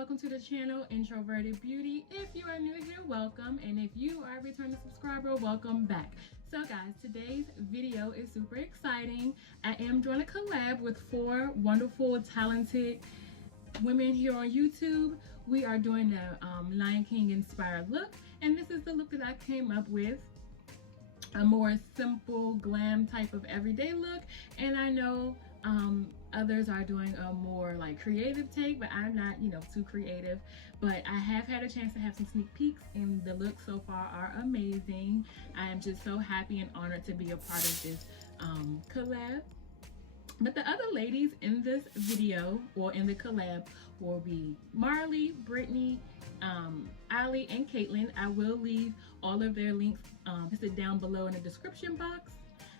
welcome to the channel Introverted Beauty. If you are new here, welcome, and if you are a returning subscriber, welcome back. So guys, today's video is super exciting. I am doing a collab with 4 wonderful, talented women here on YouTube. We are doing a Lion King inspired look, and this is the look that I came up with. A more simple, glam type of everyday look, and I know others are doing a more like creative take, but I'm not, too creative. But I have had a chance to have some sneak peeks, and the looks so far are amazing. I am just so happy and honored to be a part of this collab. But the other ladies in this video, or in the collab, will be Marley, Brittany, Ali, and Caitlin. I will leave all of their links listed down below in the description box.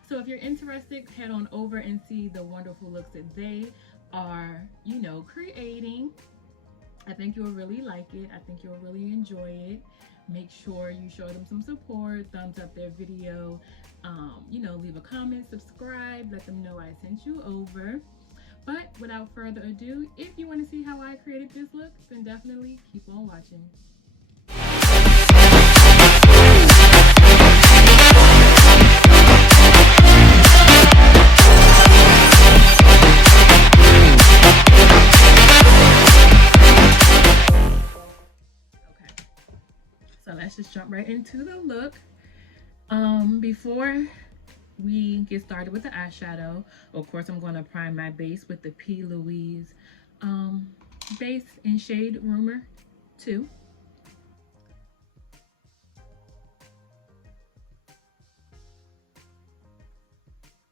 So if you're interested, head on over and see the wonderful looks that they are, creating. I think you'll really like it. I think you'll really enjoy it. Make sure you show them some support, thumbs up their video, leave a comment, subscribe, let them know I sent you over. But without further ado, if you want to see how I created this look, then definitely keep on watching. So let's just jump right into the look. Before we get started with the eyeshadow, of course, I'm going to prime my base with the P. Louise base in shade Rumor 2.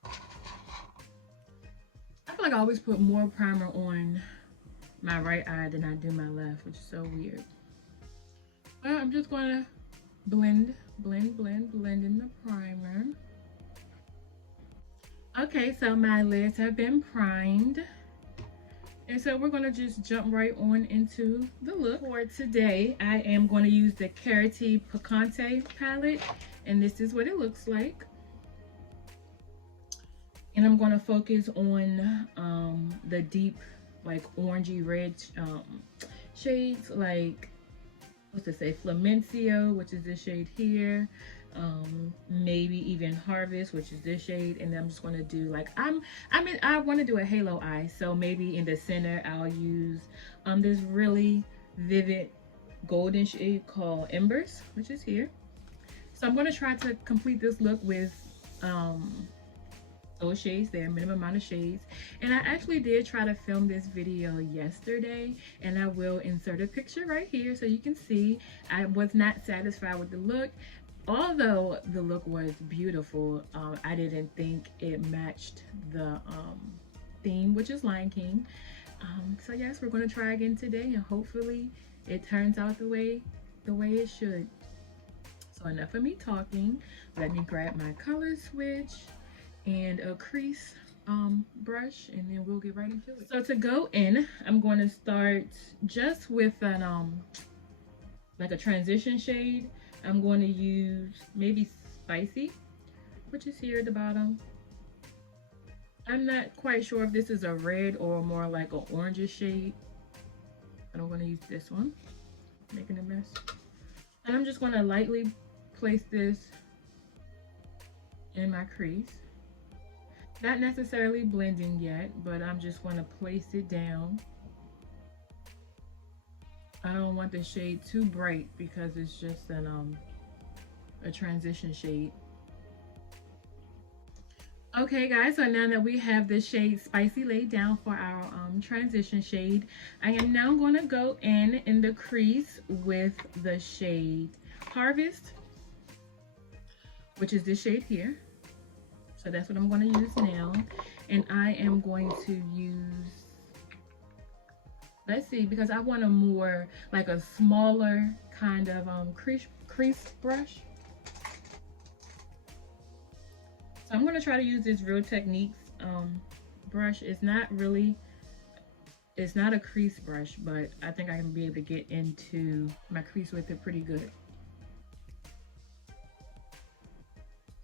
I feel like I always put more primer on my right eye than I do my left, which is so weird. Well, I'm just going to blend in the primer. Okay, so my lids have been primed, and so we're going to just jump right on into the look. For today, I am going to use the Carity Picante palette, and this is what it looks like. And I'm going to focus on the deep, like orangey red shades, like what's to say, Flamencio, which is this shade here, maybe even Harvest, which is this shade. And then I'm just going to do like I want to do a halo eye, so maybe in the center I'll use this really vivid golden shade called Embers, which is here. So I'm going to try to complete this look with those shades there, minimum amount of shades. And I actually did try to film this video yesterday, and I will insert a picture right here so you can see. I was not satisfied with the look. Although the look was beautiful, I didn't think it matched the theme, which is Lion King. So yes, we're going to try again today, and hopefully it turns out the way it should. So enough of me talking. Let me grab my color switch and a crease brush, and then we'll get right into it. So to go in, I'm going to start just with an like a transition shade. I'm going to use maybe Spicy, which is here at the bottom. I'm not quite sure if this is a red or more like an orangish shade, but I'm going to use this one, making a mess. And I'm just going to lightly place this in my crease. Not necessarily blending yet, but I'm just going to place it down. I don't want the shade too bright because it's just a transition shade. Okay guys, so now that we have the shade Spicy laid down for our transition shade, I am now going to go in the crease with the shade Harvest, which is this shade here. So that's what I'm going to use now. And I am going to use, let's see, because I want a more, like a smaller kind of crease brush. So I'm going to try to use this Real Techniques brush. It's not a crease brush, but I think I can be able to get into my crease with it pretty good.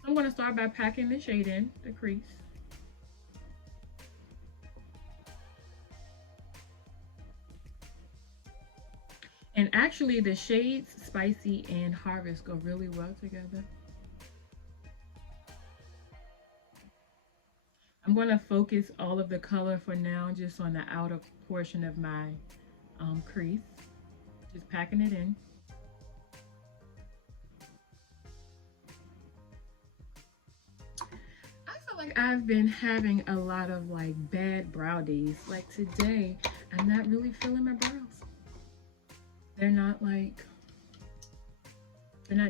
I'm going to start by packing the shade in the crease. And actually the shades Spicy and Harvest go really well together. I'm going to focus all of the color for now just on the outer portion of my crease. Just packing it in. I feel like I've been having a lot of like bad brow days. Like today, I'm not really feeling my brows. They're not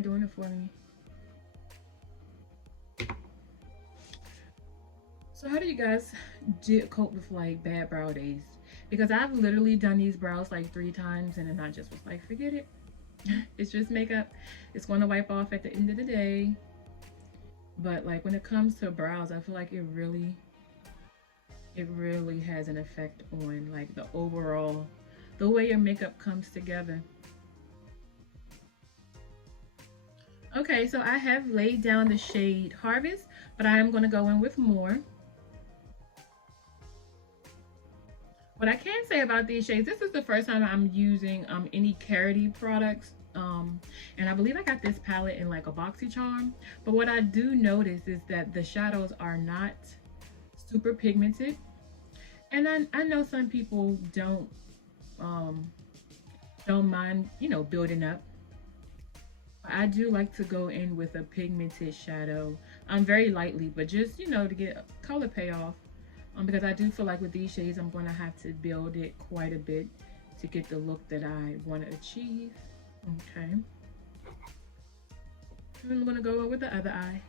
doing it for me. So how do you guys cope with like bad brow days? Because I've literally done these brows like 3 times and then I just was like, forget it. It's just makeup. It's going to wipe off at the end of the day. But like when it comes to brows, I feel like it really has an effect on like the overall, the way your makeup comes together. Okay, so I have laid down the shade Harvest, but I am going to go in with more. What I can say about these shades, this is the first time I'm using any Carity products. And I believe I got this palette in like a BoxyCharm. But what I do notice is that the shadows are not super pigmented. And I know some people don't mind, you know, building up. I do like to go in with a pigmented shadow, very lightly, but just, you know, to get color payoff. Because I do feel like with these shades, I'm going to have to build it quite a bit to get the look that I want to achieve. Okay. And I'm going to go with the other eye.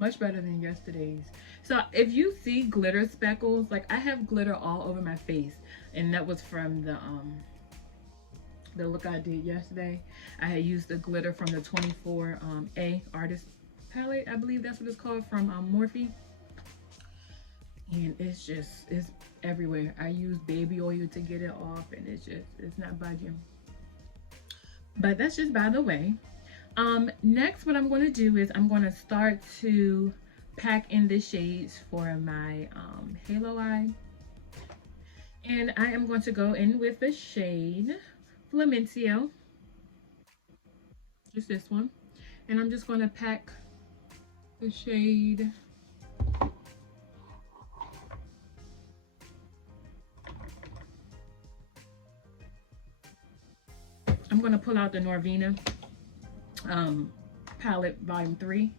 Much better than yesterday's. So if you see glitter speckles, like I have glitter all over my face, and that was from the look I did yesterday. I had used the glitter from the 24 A artist palette, I believe that's what it's called, from Morphe. And it's everywhere. I use baby oil to get it off, and it's not budging. But that's just by the way. Next, what I'm going to do is I'm going to start to pack in the shades for my halo eye. And I am going to go in with the shade Flamentio. Just this one. And I'm just going to pack the shade I'm going to pull out the Norvina palette volume 3,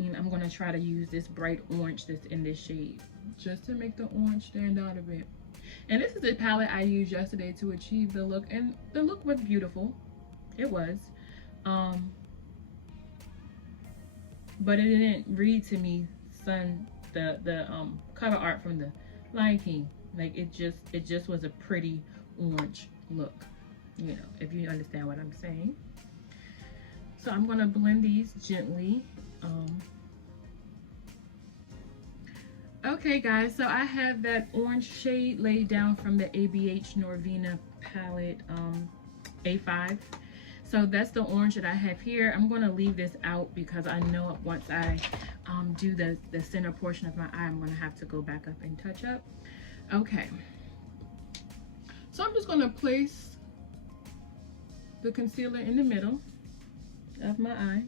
and I'm going to try to use this bright orange that's in this shade just to make the orange stand out a bit. And this is the palette I used yesterday to achieve the look, and the look was beautiful. It was but it didn't read to me the cover art from the Lion King. Like it just was a pretty orange look, you know, if you understand what I'm saying. So I'm going to blend these gently. Okay guys, so I have that orange shade laid down from the ABH Norvina palette A5. So that's the orange that I have here. I'm going to leave this out because I know once I do the center portion of my eye, I'm going to have to go back up and touch up. Okay. So I'm just going to place the concealer in the middle of my eye.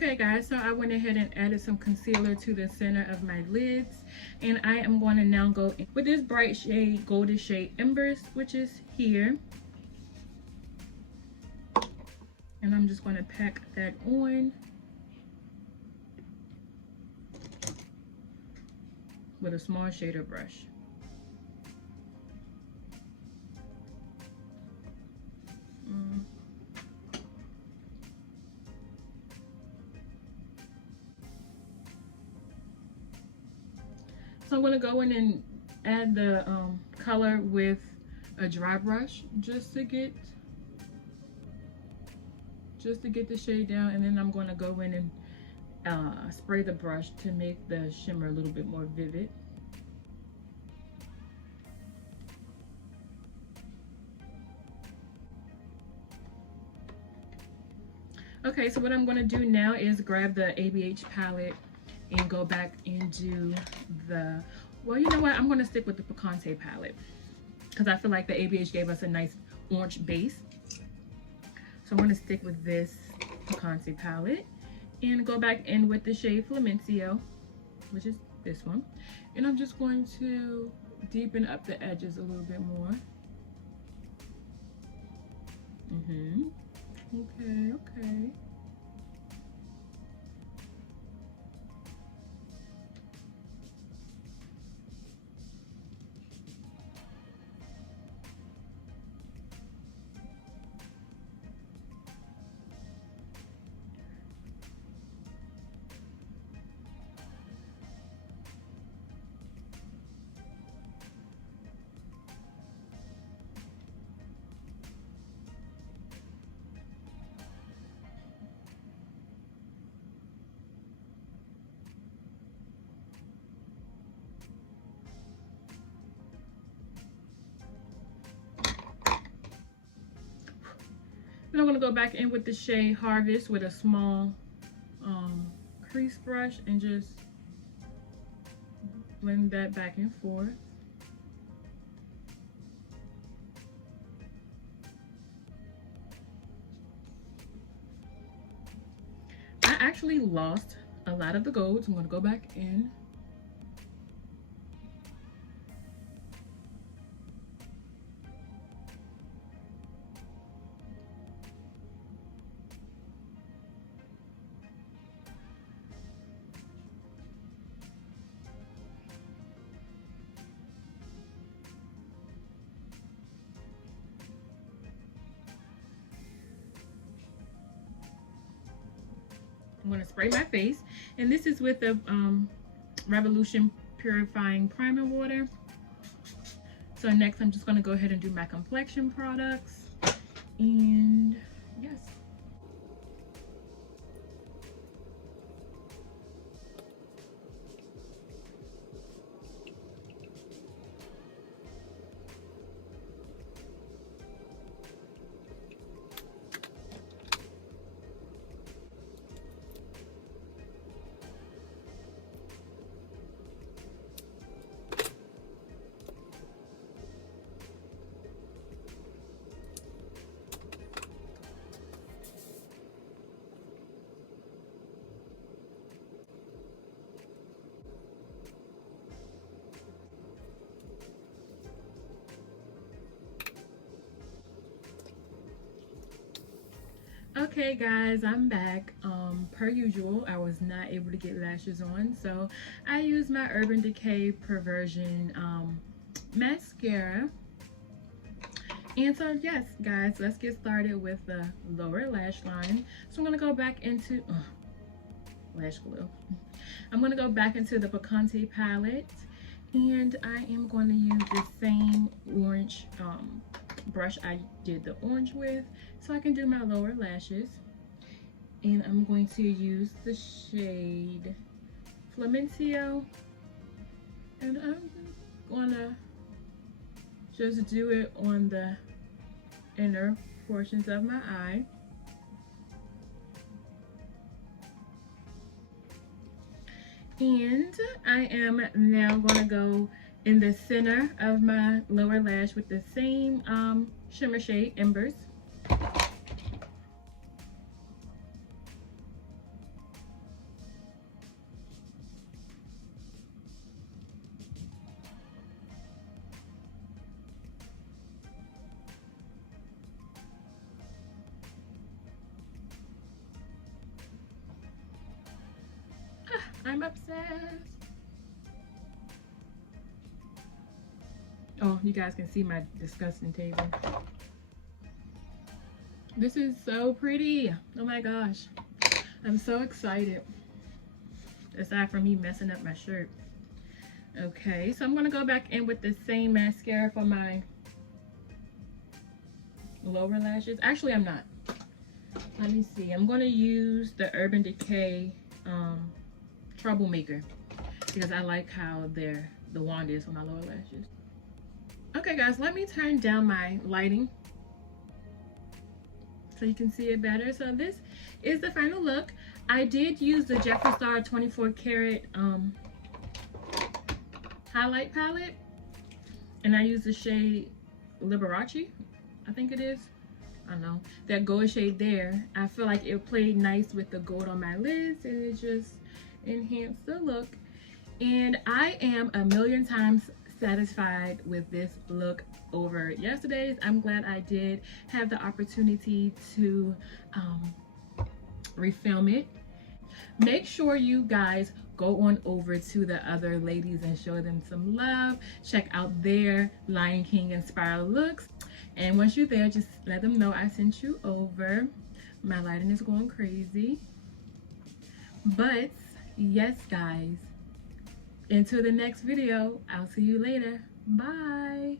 Okay guys, so I went ahead and added some concealer to the center of my lids, and I am going to now go in with this bright shade, golden shade Embers, which is here. And I'm just going to pack that on with a small shader brush. So I'm going to go in and add the color with a dry brush just to get the shade down, and then I'm going to go in and spray the brush to make the shimmer a little bit more vivid. Okay, so what I'm going to do now is grab the ABH palette and go back and do the, well, you know what, I'm going to stick with the Picante palette because I feel like the ABH gave us a nice orange base. So I'm going to stick with this Picante palette and go back in with the shade Flamencio, which is this one. And I'm just going to deepen up the edges a little bit more. Okay. And I'm going to go back in with the shade Harvest with a small crease brush and just blend that back and forth. I actually lost a lot of the golds. I'm going to go back in. I'm going to spray my face, and this is with the Revolution Purifying Primer Water. So next I'm just going to go ahead and do my complexion products, and yes. Okay guys, I'm back. Per usual, I was not able to get lashes on, so I used my Urban Decay Perversion mascara. And so yes guys, let's get started with the lower lash line. So I'm going to go back into lash glue. I'm going to go back into the Picante palette, and I am going to use the same orange brush I did the orange with, so I can do my lower lashes. And I'm going to use the shade Flamencio, and I'm gonna just do it on the inner portions of my eye. And I am now going to go in the center of my lower lash with the same shimmer shade Embers. I'm obsessed. Oh, you guys can see my disgusting table. This is so pretty. Oh my gosh. I'm so excited. Aside from me messing up my shirt. Okay, so I'm going to go back in with the same mascara for my lower lashes. Actually, I'm not. Let me see. I'm going to use the Urban Decay Troublemaker because I like how the wand is for my lower lashes. Okay, guys, let me turn down my lighting so you can see it better. So this is the final look. I did use the Jeffree Star 24 karat highlight palette, and I used the shade Liberace, I think it is. I don't know, that gold shade there. I feel like it played nice with the gold on my lids, and it just enhanced the look. And I am a million times satisfied with this look over yesterday's. I'm glad I did have the opportunity to refilm it. Make sure you guys go on over to the other ladies and show them some love. Check out their Lion King inspired looks. And once you're there, just let them know I sent you over. My lighting is going crazy. But yes, guys, until the next video, I'll see you later. Bye.